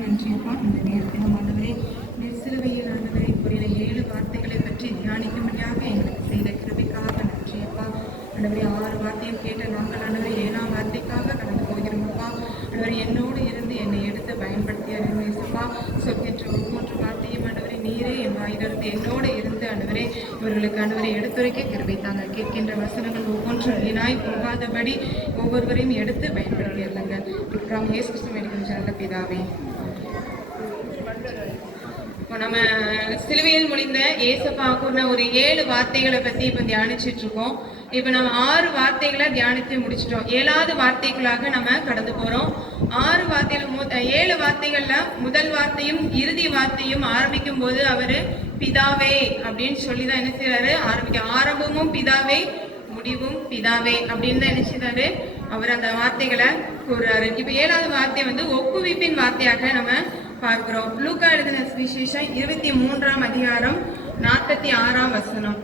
நன்றியப்பா. இந்த நேரத்தில் ஆண்டவரே சிலுவையில் ஆண்டவரை புரிகிற 7 வார்த்தைகளை பற்றி தியானிக்கும்படியாக எங்களுக்கு செய்த கிருபைக்காக நன்றியப்பா. ஆண்டவரே 6 வார்த்தையும் கேட்ட நாங்கள் ஆண்டவரை 7ஆம் வார்த்தைக்காக கடந்து போகிறோம்ப்பா. ஆண்டவரை என்னோடு இருந்து என்னை எடுத்து பயன்படுத்தி அறிவிப்பா. சொல்கின்ற ஒவ்வொரு வார்த்தையும் ஆண்டவரை நீரே என் வாயிலிருந்து என்னோடு இருந்து ஆண்டவரே இவர்களுக்கு ஆண்டவரை எடுத்துரைக்க கிருபை தாங்க. கேட்கின்ற வசனங்கள் ஒவ்வொன்றும் வீணாய் போகாதபடி ஒவ்வொருவரையும் எடுத்து பயன்படுத்தி அல்லங்க. அப்புறம் இயேசு கிறிஸ்துவின் எடுக்கும் நல்ல பிதாவே. இப்போ நம்ம சிலுவையில் முடிந்த ஏசப்பா கூறின ஒரு 7 வார்த்தைகளை பத்தி இப்போ தியானிச்சுட்டு இருக்கோம். இப்போ நம்ம 6 வார்த்தைகளை தியானித்து முடிச்சிட்டோம். 7வது வார்த்தைகளாக நம்ம கடந்து போறோம். 6 வார்த்தைகள் 7 வார்த்தைகள்ல முதல் வார்த்தையும் இறுதி வார்த்தையும் ஆரம்பிக்கும் போது அவரு பிதாவே அப்படின்னு சொல்லிதான் என்ன செய்யறாரு ஆரம்பமும் பிதாவே முடிவும் பிதாவே அப்படின்னு தான் என்ன செய்யறாரு அவர் அந்த வார்த்தைகளை கூறுறாரு. இப்ப 7வது வார்த்தை ஒப்புவிப்பின் வார்த்தையாக நம்ம பார்க்கிறோம். லூக்கா எழுதின சுவிசேஷம் 23ஆம் அதிகாரம் 46ஆம் வசனம்.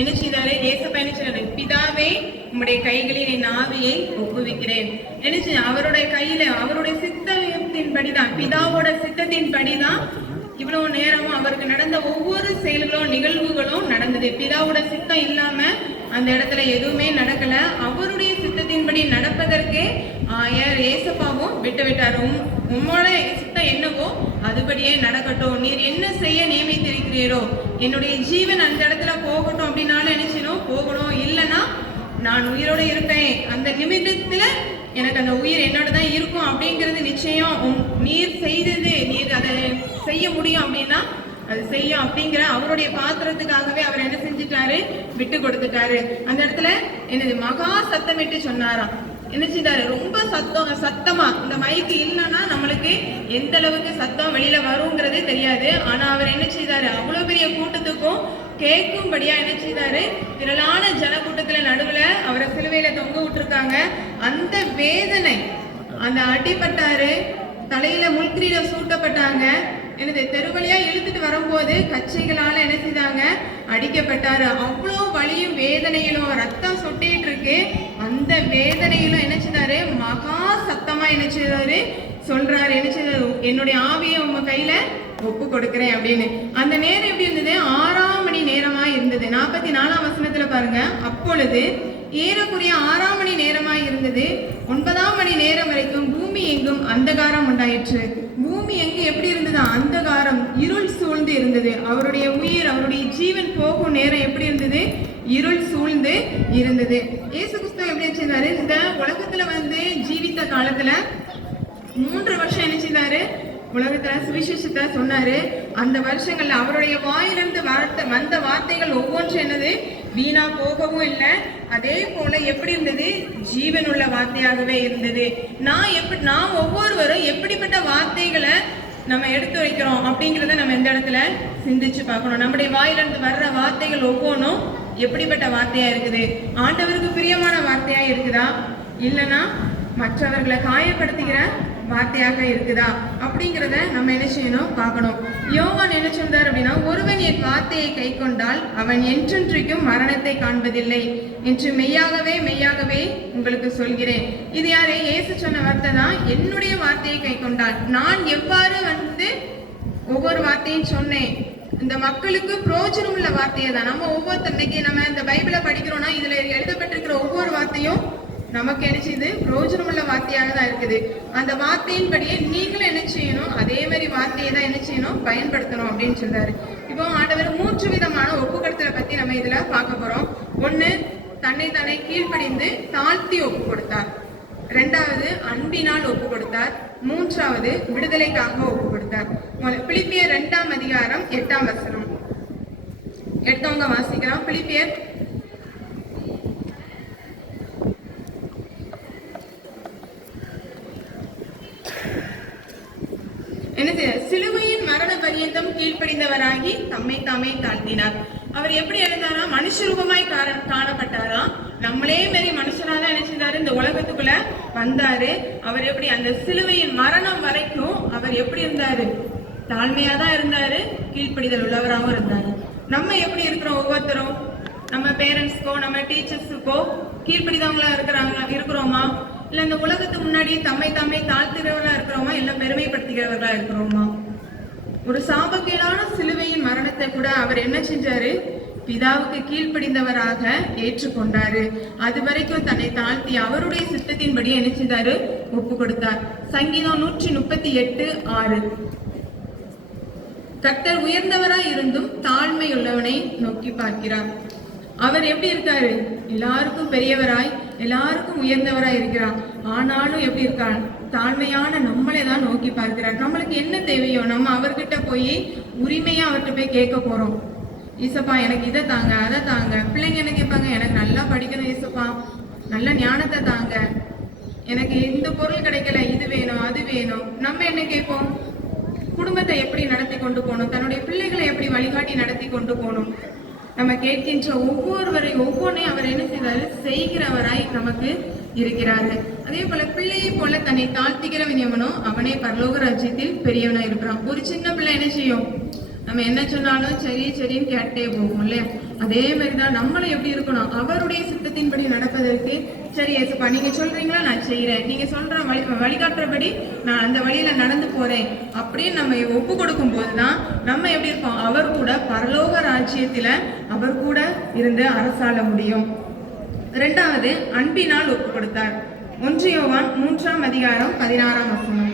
என்ன செய்தாரு ஏசப்பா என்ன செய்றாரு பிதாவே உம்முடைய கைகளில் என் ஆவியை ஒப்புவிக்கிறேன். என்ன செய்ய அவருடைய கையில அவருடைய சித்தத்தின்படிதான் பிதாவோட சித்தத்தின்படிதான் இவ்வளவு நேரமும் அவருக்கு நடந்த ஒவ்வொரு செயல்களும் நிகழ்வுகளும் நடந்தது. பிதாவோட சித்தம் இல்லாம அந்த இடத்துல எதுவுமே நடக்கல. அவருடைய சித்தத்தின்படி நடப்பதற்கே ஏசப்பாவும் விட்டாரு. உம்மோட சித்தம் என்னவோ அதுபடியே நடக்கட்டும். நீர் என்ன செய்ய நியமித்திருக்கிறீரோ என்னுடைய ஜீவன் அந்த இடத்துல போகட்டும் அப்படின்னாலும் என்ன செய்யணும் போகணும். இல்லைன்னா நான் உயிரோட இருப்பேன். அந்த நிமிடத்துல எனக்கு அந்த உயிர் என்னோட தான் இருக்கும் அப்படிங்கிறது நிச்சயம். நீர் செய்தது நீர் அதை செய்ய முடியும் அப்படின்னா அது செய்யும் அப்படிங்கிற அவருடைய பாத்திரத்துக்காகவே அவர் என்ன செஞ்சிட்டாரு விட்டு கொடுத்துட்டாரு. அந்த இடத்துல என்னது மகா சத்தமிட்டு சொன்னாராம். என்ன செய்தாரு ரொம்ப சத்தமா இந்த மைக்கு இல்லைன்னா நம்மளுக்கு எந்த அளவுக்கு சத்தம் வெளியில வருங்கிறது தெரியாது. ஆனா அவர் என்ன செய்தாரு அவ்வளவு பெரிய கூட்டத்துக்கும் கேட்கும்படியா என்ன செய்தாரு திரளான ஜன கூட்டத்துல நடுவுல அவரை சிலுவையில தொங்க விட்டுருக்காங்க. அந்த வேதனை அந்த அடிபட்டாரு, தலையில முள்கிரீடம் சூட்டப்பட்டாங்க. என்னது தெருவழியா இழுத்துட்டு வரும்போது கச்சைகளால என்ன செய்தாங்க அடிக்கப்பட்டாரு. அவ்வளோ வலியும் வேதனையிலும் ரத்தம் சொட்டிட்டு இருக்கு. அந்த வேதனையிலும் என்ன செய்தாரு மகா சத்தமா என்ன செய்தாரு சொல்றாரு என்ன செய்தாரு என்னுடைய ஆவியை உங்க கையில ஒப்பு கொடுக்கிறேன் அப்படின்னு. அந்த நேரம் எப்படி இருந்தது 6ஆம் மணி நேரமா இருந்தது. 44ஆம் வசனத்துல பாருங்க. அப்பொழுது ஏறக்குறைய 6ஆம் மணி நேரமா இருந்தது. 9ஆம் மணி நேரம் வரைக்கும் பூமி எங்கும் அந்தகாரம் உண்டாயிற்று. பூமி எங்கு எப்படி இருந்தது அந்தகாரம் இருள் சூழ்ந்து இருந்தது. அவருடைய உயிர் அவருடைய ஜீவன் போகும் நேரம் எப்படி இருந்தது இருள் சூழ்ந்து இருந்தது. இயேசு கிறிஸ்து எப்படி செய்தாரு இந்த உலகத்துல ஜீவித்த காலத்துல 3 வருஷம் என்ன செய்தாரு உலகத்துல சுவிசேஷத்தை சொன்னாரு. அந்த வருஷங்கள்ல அவருடைய வாயிலிருந்து வந்த வார்த்தைகள் ஒவ்வொன்றும் என்னது வீணா போகவும் இல்லை. அதே போல எப்படி இருந்தது ஜீவன் உள்ள வார்த்தையாகவே இருந்தது. நான் ஒவ்வொருவரும் எப்படிப்பட்ட வார்த்தைகளை நம்ம எடுத்து வைக்கிறோம் அப்படிங்கிறத நம்ம இந்த இடத்துல சிந்திச்சு பார்க்கணும். நம்முடைய வாயிலிருந்து வர்ற வார்த்தைகள் ஒவ்வொன்றும் எப்படிப்பட்ட வார்த்தையா இருக்குது? ஆண்டவருக்கு பிரியமான வார்த்தையா இருக்குதா, இல்லைன்னா மற்றவர்களை காயப்படுத்துகிற வார்த்தையாக இருக்குதா அப்படிங்கிறத நம்ம என்ன செய்யணும் பார்க்கணும். யோவான் என்ன சொல்றாரு அப்படின்னா ஒருவன் என் வார்த்தையை கை கொண்டால் அவன் என்றென்றைக்கும் மரணத்தை காண்பதில்லை என்று மெய்யாகவே மெய்யாகவே உங்களுக்கு சொல்கிறேன். இது யாரு இயேசு சொன்ன வார்த்தை தான். என்னுடைய வார்த்தையை கை கொண்டால் நான் எவ்வாறு ஒவ்வொரு வார்த்தையும் சொன்னேன் இந்த மக்களுக்கு பிரயோஜனம் உள்ள வார்த்தையை தான். நம்ம ஒவ்வொருத்தன்னைக்கு நம்ம இந்த பைபிளை படிக்கிறோம்னா இதுல எழுதப்பட்டிருக்கிற ஒவ்வொரு வார்த்தையும் நமக்கு என்ன செய்யுது பிரயோஜனமுள்ள வார்த்தையாக தான் இருக்குது. அந்த வார்த்தையின்படியே நீங்களும் என்ன செய்யணும் அதே மாதிரி வார்த்தையை தான் என்ன செய்யணும் பயன்படுத்தணும் அப்படின்னு சொல்றாரு. இப்போ ஆண்டவர் 3 விதமான ஒப்புக்கொடுத்தலை பத்தி நம்ம இதுல பார்க்க போறோம். 1 தன்னை கீழ்ப்படிந்து தாழ்த்தி ஒப்பு கொடுத்தார். 2வது அன்பினால் ஒப்பு கொடுத்தார். 3வது விடுதலைக்காக ஒப்பு கொடுத்தார். பிலிப்பியர் 2ஆம் அதிகாரம் 8ஆம் வசனம் எடுத்தவங்க வாசிக்கலாம். பிலிப்பியர் சிலுவையின் மரண பரியந்தம் கீழ்ப்படிந்தவராகி தம்மை தாமே தாழ்த்தினார். அவர் எப்படி எழுந்தாரா மனுஷ ரூபமாய் காணப்பட்டாரா. நம்மளே மாரி மனுஷனாதான் என்ன செஞ்சாரு இந்த உலகத்துக்குள்ள வந்தாரு. அவர் எப்படி அந்த சிலுவையின் மரணம் வரைக்கும் அவர் எப்படி இருந்தாரு தாழ்மையாதான் இருந்தாரு, கீழ்ப்படிதல் உள்ளவராகவும் இருந்தாரு. நம்ம எப்படி இருக்கிறோம்? ஒவ்வொருத்தரும் நம்ம பேரண்ட்ஸ்க்கோ நம்ம டீச்சர்ஸுக்கோ கீழ்ப்படிதவங்களா இருக்கிறோமா? இல்ல இந்த உலகத்துக்கு முன்னாடி தம்மை தாழ்த்துகிறவர்களா இருக்கிறோமா? இல்ல பெருமைப்படுத்துகிறவர்களா இருக்கிறோமா? ஒரு சாபக்கேடான சிலுவையின் மரணத்தை கூட அவர் என்ன செஞ்சாரு? பிதாவுக்கு கீழ்ப்படிந்தவராக ஏற்றுக்கொண்டாரு. அது வரைக்கும் தன்னை தாழ்த்தி அவருடைய சித்தத்தின்படி என்ன செஞ்சாரு? ஒப்பு கொடுத்தார். சங்கீதம் 138:6. கர்த்தர் உயர்ந்தவராய் இருந்தும் தாழ்மை உள்ளவனை நோக்கி பார்க்கிறார். அவர் எப்படி இருக்காரு? எல்லாருக்கும் பெரியவராய் எல்லாருக்கும் உயர்ந்தவராய் இருக்கிறார். ஆனாலும் எப்படி இருக்கார்? தாழ்மையான நம்மளை தான் நோக்கி பார்க்கிறார். நம்மளுக்கு என்ன தேவையோ நம்ம அவர்கிட்ட போய் உரிமையா அவர்கிட்ட போய் கேட்க போறோம். ஈசப்பா எனக்கு இதை தாங்க, அதை தாங்க. பிள்ளைங்க என்ன கேட்பாங்க? எனக்கு நல்லா படிக்கணும் ஈசப்பா, நல்ல ஞானத்தை தாங்க, எனக்கு இந்த பொருள் கிடைக்கல, இது வேணும் அது வேணும். நம்ம என்ன கேட்போம்? குடும்பத்தை எப்படி நடத்தி கொண்டு போகணும், தன்னுடைய பிள்ளைகளை எப்படி வழிகாட்டி நடத்தி கொண்டு போகணும். நம்ம கேட்கின்ற ஒவ்வொன்றையும் அவர் என்ன செய்வாரு? செய்கிறவராய் நமக்கு இருக்கிறாரு. அதே போல பிள்ளையை போல தன்னை தாழ்த்திக்கிறவன் எவனோ அவனே பரலோக ராஜ்யத்தில் பெரியவனா இருக்கிறான். ஒரு சின்ன பிள்ளை என்ன செய்யும்? நம்ம என்ன சொன்னாலும் சரின்னு கேட்டே போகும் இல்லையா? அதே மாதிரிதான் நம்மளும் எப்படி இருக்கணும்? அவருடைய சித்தத்தின்படி நடப்பதற்கு, சரி ஏசப்பா நீங்க சொல்றீங்களா, நான் செய்யறேன், நீங்க சொல்ற வழிகாட்டுறபடி நான் அந்த வழியில நடந்து போறேன் அப்படின்னு நம்ம ஒப்பு கொடுக்கும் போதுதான் நம்ம எப்படி இருப்போம்? அவர் கூட பரலோக ராஜ்யத்துல அவர் கூட இருந்து அரசாள முடியும். இரண்டாவது, அன்பினால் ஒப்பு கொடுத்தார். 1 யோவான் 3:16.